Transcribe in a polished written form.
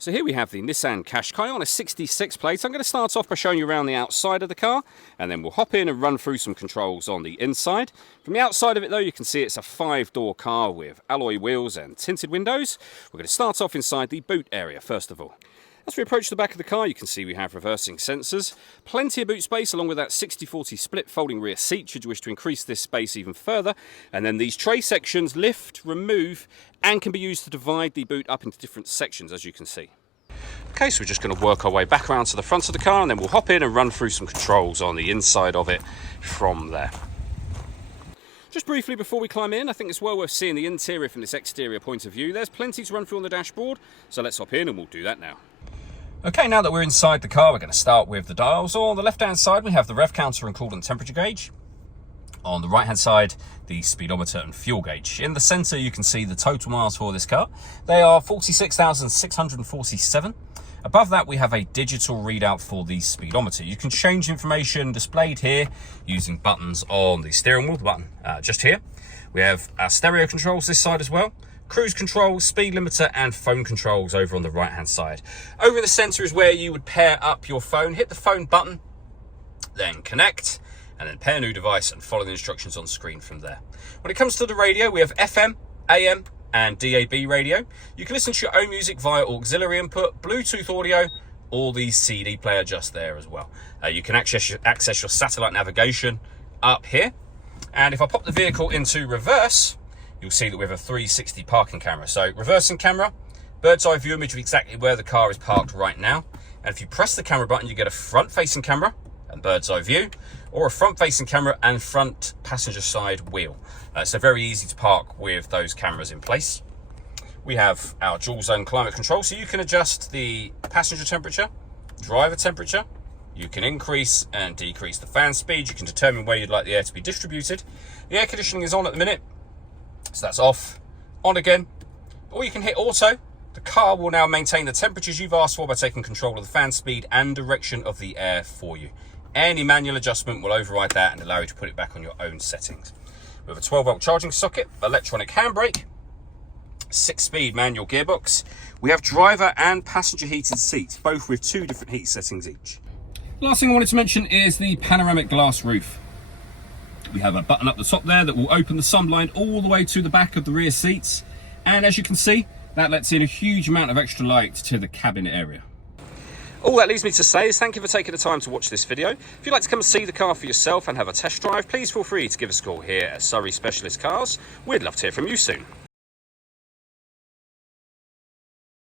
So here we have the Nissan Qashqai on a 66 plate. I'm going to start off by showing you around the outside of the car, and then we'll hop in and run through some controls on the inside. From the outside of it though, you can see it's a 5-door car with alloy wheels and tinted windows. We're going to start off inside the boot area first of all. As we approach the back of the car, you can see we have reversing sensors, plenty of boot space along with that 60/40 split folding rear seat should you wish to increase this space even further. And then these tray sections lift, remove, and can be used to divide the boot up into different sections, as you can see. Okay, so we're just going to work our way back around to the front of the car, and then we'll hop in and run through some controls on the inside of it from there. Just briefly before we climb in, I think it's well worth seeing the interior from this exterior point of view. There's plenty to run through on the dashboard, so let's hop in and we'll do that now. Okay, now that we're inside the car, we're going to start with the dials. On the left-hand side, we have the rev counter and coolant temperature gauge. On the right-hand side, the speedometer and fuel gauge. In the centre, you can see the total miles for this car. They are 46,647. Above that, we have a digital readout for the speedometer. You can change information displayed here using buttons on the steering wheel, the button just here. We have our stereo controls this side as well. Cruise control, speed limiter, and phone controls over on the right hand side. Over in the center is where you would pair up your phone. Hit the phone button, then connect, and then pair new device and follow the instructions on screen from there. When it comes to the radio, we have FM, AM, and DAB radio. You can listen to your own music via auxiliary input, Bluetooth audio, or the CD player just there as well. You can access your satellite navigation up here. And if I pop the vehicle into reverse, you'll see that we have a 360 parking camera. So reversing camera, bird's eye view image of exactly where the car is parked right now. And if you press the camera button, you get a front facing camera and bird's eye view, or a front facing camera and front passenger side wheel. So very easy to park with those cameras in place. We have our dual zone climate control, so you can adjust the passenger temperature, driver temperature. You can increase and decrease the fan speed. You can determine where you'd like the air to be distributed. The air conditioning is on at the minute, so that's off, on again, or you can hit auto. The car will now maintain the temperatures you've asked for by taking control of the fan speed and direction of the air for you. Any manual adjustment will override that and allow you to put it back on your own settings. We have a 12-volt charging socket, electronic handbrake, 6-speed manual gearbox. We have driver and passenger heated seats, both with 2 different heat settings each. Last thing I wanted to mention is the panoramic glass roof. We have a button up the top there that will open the sunblind all the way to the back of the rear seats. And as you can see, that lets in a huge amount of extra light to the cabin area. All that leaves me to say is thank you for taking the time to watch this video. If you'd like to come and see the car for yourself and have a test drive, please feel free to give us a call here at Surrey Specialist Cars. We'd love to hear from you soon.